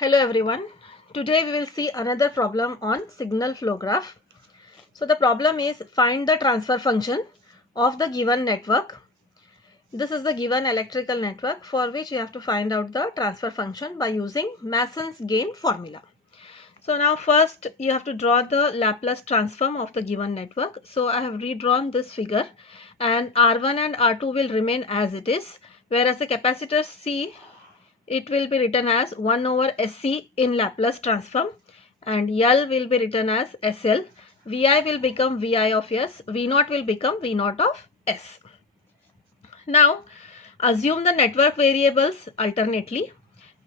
Hello everyone. Today we will see another problem on signal flow graph. So the problem is find the transfer function of the given network. This is the given electrical network for which you have to find out the transfer function by using Mason's gain formula. So now first you have to draw the Laplace transform of the given network. So I have redrawn this figure and R1 and R2 will remain as it is, whereas the capacitor C, it will be written as 1 over SC in Laplace transform, and L will be written as SL. Vi will become Vi of S, V0 will become V0 of S. Now assume the network variables alternately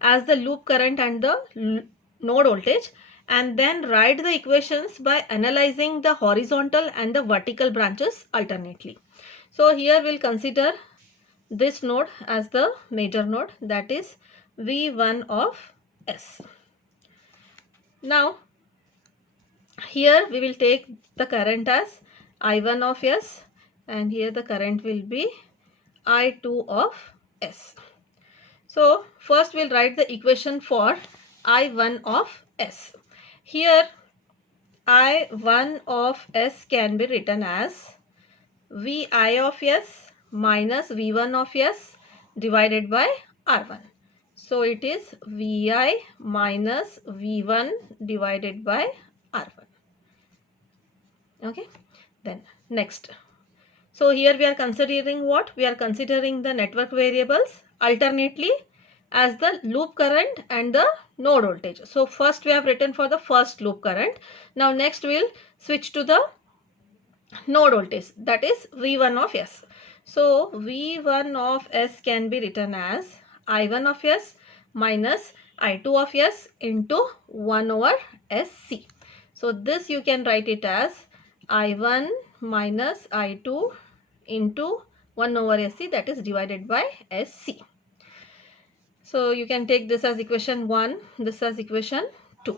as the loop current and the node voltage, and then write the equations by analyzing the horizontal and the vertical branches alternately. So here we'll consider this node as the major node, that is V1 of S. Now here we will take the current as I1 of S, and here the current will be I2 of S. So first we'll write the equation for I1 of S. Here I1 of S can be written as Vi of S minus V1 of S divided by R1. So it is Vi minus V1 divided by R1. Okay. Then next. So here we are considering what? We are considering the network variables alternately as the loop current and the node voltage. So first we have written for the first loop current. Now next we will switch to the node voltage, that is V1 of S. So V1 of S can be written as I1 of S minus I2 of S into 1 over SC. So this you can write it as I1 minus I2 into 1 over SC, that is divided by SC. So you can take this as equation 1, this as equation 2.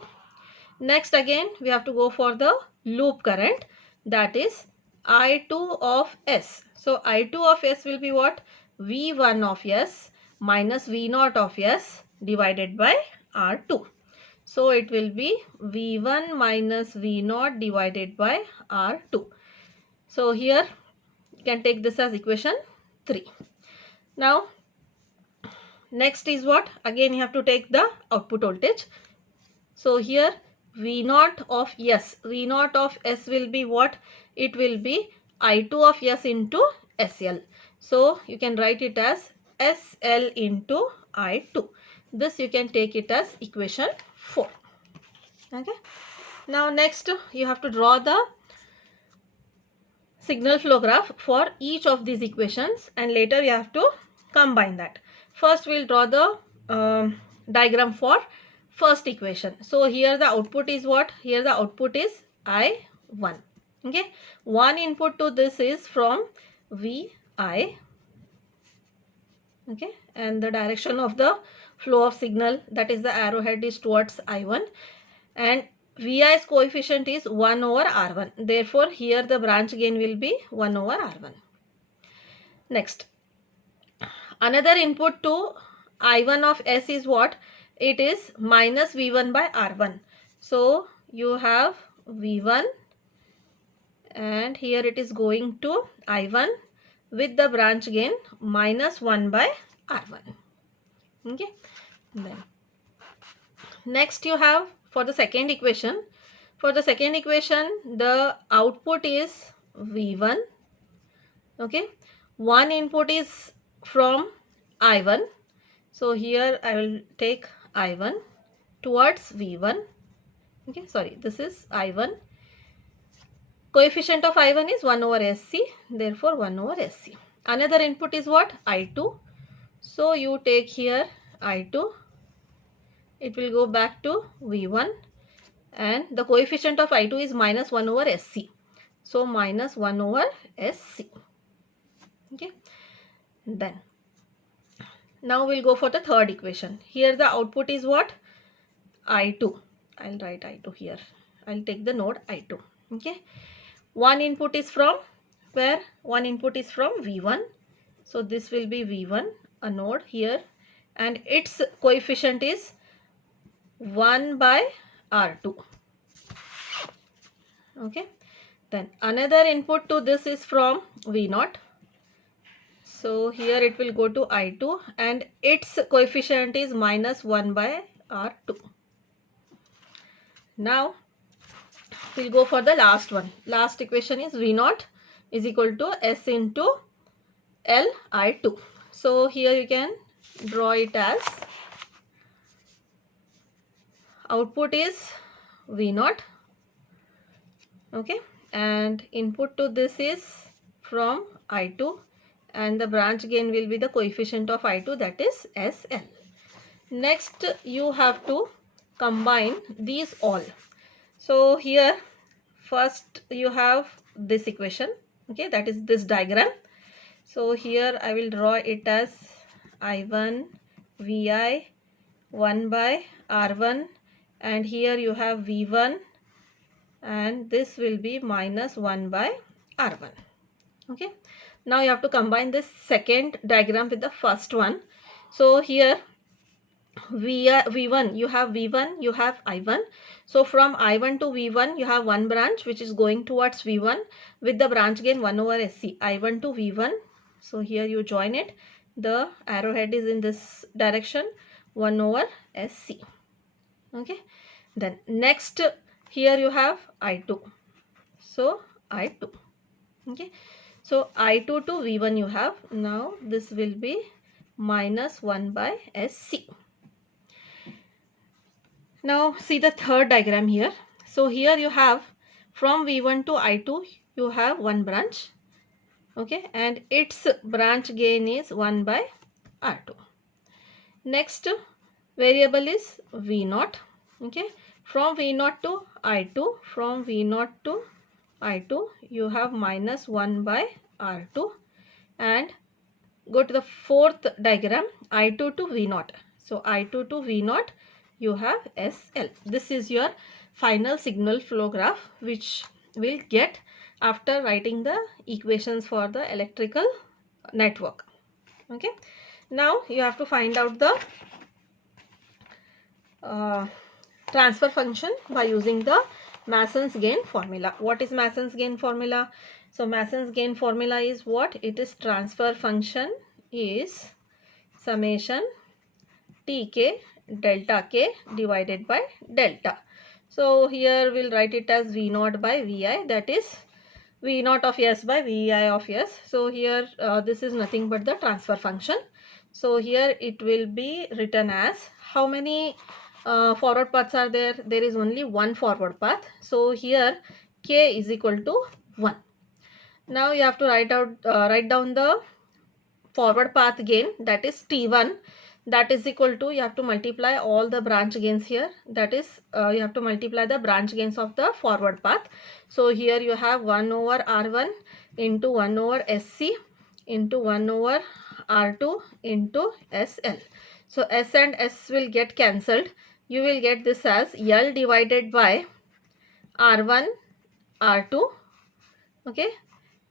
Next again we have to go for the loop current, that is I2 of S. So I2 of S will be what? V1 of S minus V0 of S divided by R2. So it will be V1 minus V0 divided by R2. So here you can take this as equation 3. Now next is what? Again you have to take the output voltage. So here V0 of S, V0 of S will be what? It will be I2 of S into SL. So you can write it as SL into I2. This you can take it as equation 4. Okay. Now next you have to draw the signal flow graph for each of these equations, and later you have to combine that. First we'll draw the diagram for first equation. So here the output is what? Here the output is I1. Okay. One input to this is from Vi. Okay. And the direction of the flow of signal, that is the arrowhead, is towards I1. And Vi's coefficient is 1 over R1. Therefore, here the branch gain will be 1 over R1. Next. Another input to I1 of S is what? It is minus V1 by R1. So you have V1 and here it is going to I1 with the branch gain minus 1 by R1. Okay. Then next you have for the second equation. For the second equation the output is V1. Okay. One input is from I1. So here I will take I1 towards V1. Okay, sorry, this is I1. Coefficient of I1 is 1 over SC, therefore 1 over SC. Another input is what? I2. So you take here I2. It will go back to V1 and the coefficient of I2 is minus 1 over SC. So minus 1 over SC. Okay. Then now we'll go for the third equation. Here the output is what? I2. I'll write I2 here. I'll take the node I2. Okay. One input is from where? One input is from V1. So this will be V1, a node here, and its coefficient is 1 by R2. Okay. Then another input to this is from V0. So here it will go to I2 and its coefficient is minus 1 by R2. Now we'll go for the last one. Last equation is V0 is equal to S into Li2. So here you can draw it as output is V0. Okay, and input to this is from I2 and the branch gain will be the coefficient of I2, that is SL. Next you have to combine these all. So here first you have this equation, okay, that is this diagram. So here I will draw it as I1 Vi 1 by R1 and here you have V1 and this will be minus 1 by R1. Okay, now you have to combine this second diagram with the first one. So here V1, you have V1, you have I1. So from I1 to V1 you have one branch which is going towards V1 with the branch gain 1 over SC, I1 to V1. So here you join it, the arrowhead is in this direction, 1 over SC. Okay, then next here you have I2. So I2. Okay, so I2 to V1 you have, now this will be minus 1 by SC. Now see the third diagram here. So here you have from V1 to I2 you have one branch, okay, and its branch gain is 1 by R2. Next variable is V0. Okay, from V0 to I2, from V0 to I2 you have minus 1 by R2 and go to the fourth diagram, I2 to V0. So I2 to V0 you have SL. This is your final signal flow graph which we'll get after writing the equations for the electrical network. Okay, now you have to find out the transfer function by using the Mason's gain formula. What is Mason's gain formula? So Mason's gain formula is what? It is transfer function is summation Tk delta k divided by delta. So here we'll write it as V0 by Vi, that is V0 of S by Vi of S. So here this is nothing but the transfer function. So here it will be written as how many forward paths are there? There is only one forward path. So here k is equal to 1. Now you have to write down the forward path gain, that is T1, that is equal to, you have to multiply all the branch gains here, that is you have to multiply the branch gains of the forward path. So here you have 1 over R1 into 1 over SC into 1 over R2 into SL. So S and S will get cancelled. You will get this as L divided by R1 R2. Okay,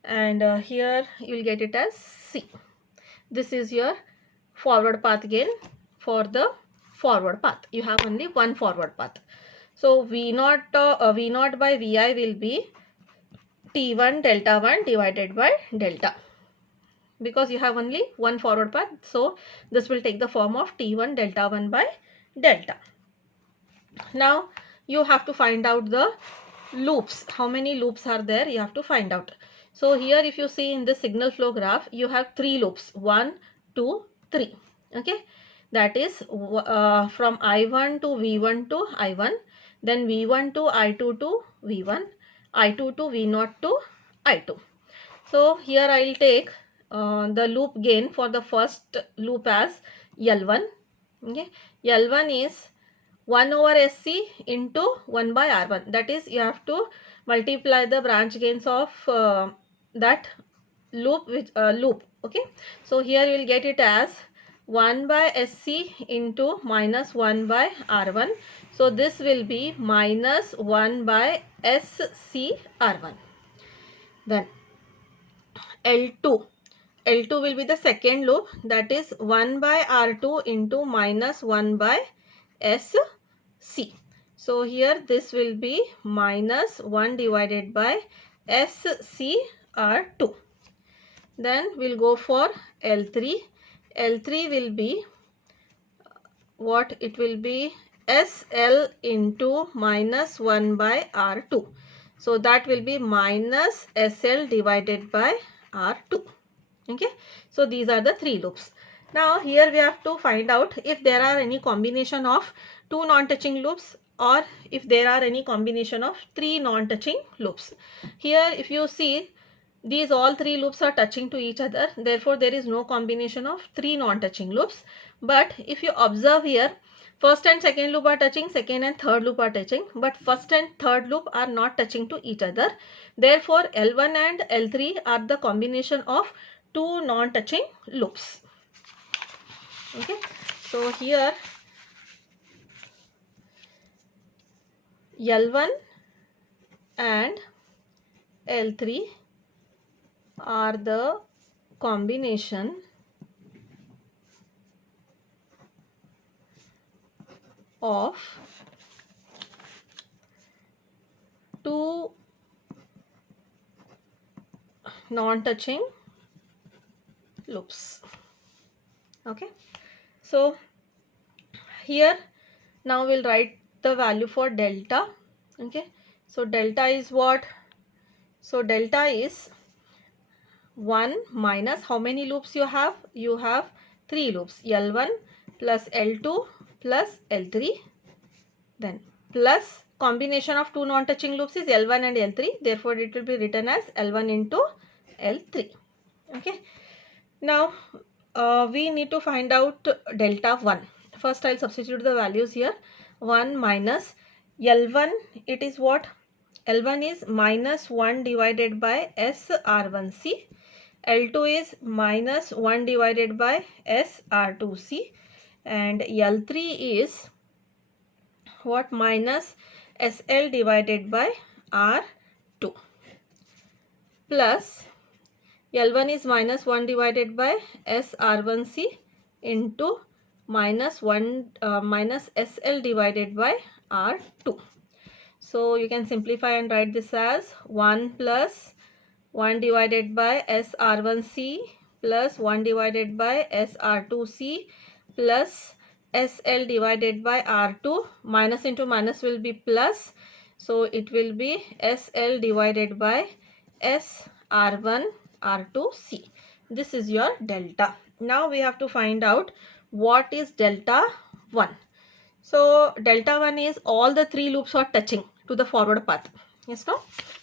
and here you will get it as C. This is your forward path gain for the forward path. You have only one forward path. So V0 by Vi will be T1 delta 1 divided by delta, because you have only one forward path. So this will take the form of T1 delta 1 by delta. Now you have to find out the loops. How many loops are there? You have to find out. So here if you see in the signal flow graph, you have 3 loops, 1, 2, 3. Okay, that is from I1 to V1 to I1, then V1 to I2 to V1, I2 to V0 to I2. So here I will take the loop gain for the first loop as L1. Okay, L1 is 1 over SC into 1 by R1, that is you have to multiply the branch gains of that loop with loop. Okay, so here you will get it as 1 by SC into minus 1 by R1. So this will be minus 1 by SC R1. Then L2 will be the second loop, that is 1 by R2 into minus 1 by SC C. So here this will be minus 1 divided by SCR2. Then we'll go for L3. L3 will be what? It will be SL into minus 1 by R2. So that will be minus SL divided by R2. Okay. So these are the three loops. Now here we have to find out if there are any combination of two non-touching loops or if there are any combination of three non-touching loops. Here if you see, these all three loops are touching to each other, therefore there is no combination of three non-touching loops. But if you observe here, first and second loop are touching, second and third loop are touching, but first and third loop are not touching to each other. Therefore L1 and L3 are the combination of two non-touching loops. Okay, so here L1 and L3 are the combination of two non-touching loops. Okay, so here now we'll write the value for delta. Okay, so delta is what? So delta is 1 minus how many loops you have? You have 3 loops, L1 plus L2 plus L3, then plus combination of two non-touching loops is L1 and L3, therefore it will be written as L1 into L3. Okay, now we need to find out delta 1. First I'll substitute the values here. 1 minus L1, it is what? L1 is minus 1 divided by SR1C. L2 is minus 1 divided by SR2C. And L3 is what? Minus SL divided by R2. Plus L1 is minus 1 divided by SR1C into minus SL divided by R2. So you can simplify and write this as 1 plus 1 divided by SR1C plus 1 divided by SR2C plus SL divided by R2. Minus into minus will be plus. So it will be SL divided by SR1 R2C. This is your delta. Now we have to find out what is delta 1. So delta 1 is all the three loops are touching to the forward path. Yes, no?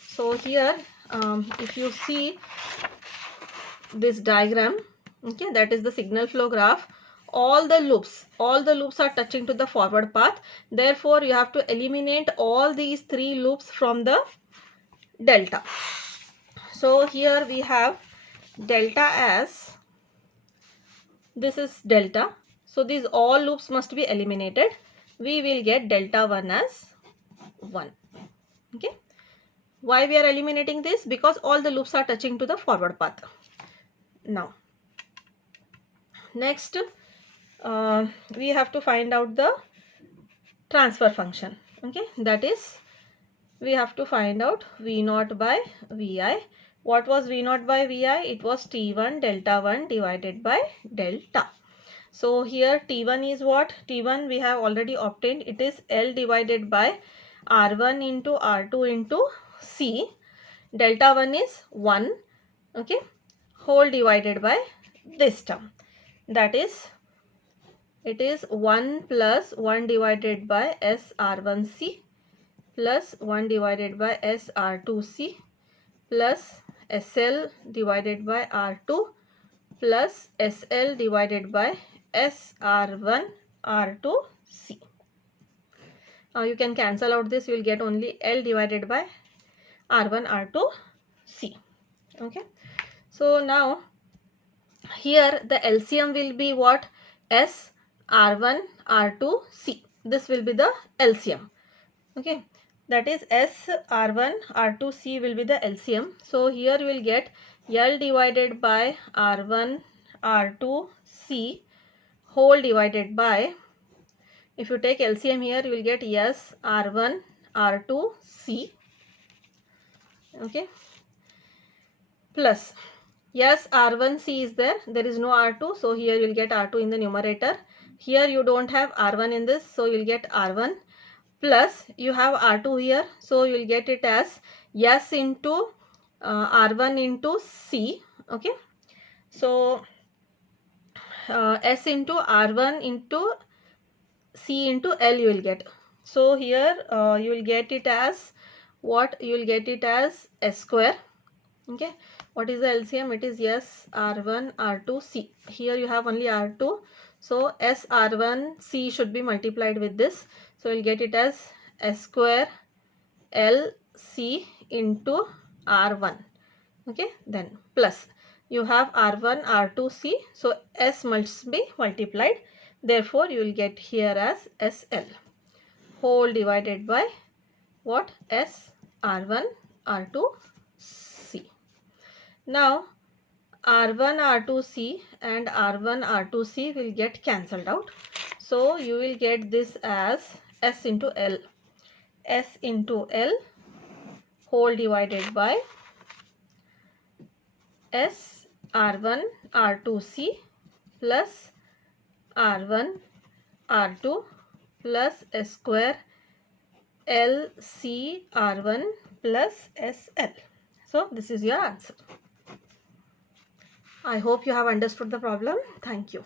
So here if you see this diagram, okay, that is the signal flow graph. All the loops are touching to the forward path. Therefore you have to eliminate all these three loops from the delta. So here we have delta as, this is delta. So these all loops must be eliminated. We will get delta 1 as 1. Okay. Why we are eliminating this? Because all the loops are touching to the forward path. Now, next we have to find out the transfer function. Okay. That is, we have to find out V0 by Vi. What was V0 by Vi? It was T1 delta 1 divided by delta. So here T1 is what? T1 we have already obtained. It is L divided by R1 into R2 into C. Delta 1 is 1. Okay. Whole divided by this term. That is, it is 1 plus 1 divided by SR1C plus 1 divided by SR2C plus SL divided by R2 plus SL divided by SR1 R2C. You can cancel out this, you will get only L divided by R1 R2C. Okay. So now here the LCM will be what? S R1 R2C. This will be the LCM. Okay. That is S R1 R2C will be the LCM. So here we will get L divided by R1 R2C whole divided by, if you take LCM here, you will get S R1 R2 C, okay, plus yes, R1C is there. There is no R2. So here you will get R2 in the numerator. Here you don't have R1 in this. So you will get R1 plus you have R2 here. So you will get it as S into R1 into C. Okay. So S into R1 into C into L you will get. So here you will get it as what? You will get it as S square. Okay, what is the LCM? It is S R1 R2 C. Here you have only R2, so S R1 C should be multiplied with this, so you'll get it as S square L C into R1. Okay, then plus you have R1 R2 C, so S must be multiplied, therefore you will get here as SL whole divided by what? S R1 R2 C. Now R1 R2C and R1 R2C will get cancelled out. So you will get this as S into L. S into L whole divided by S R1 R2C plus R1 R2 plus S square L C R1 plus SL. So this is your answer. I hope you have understood the problem. Thank you.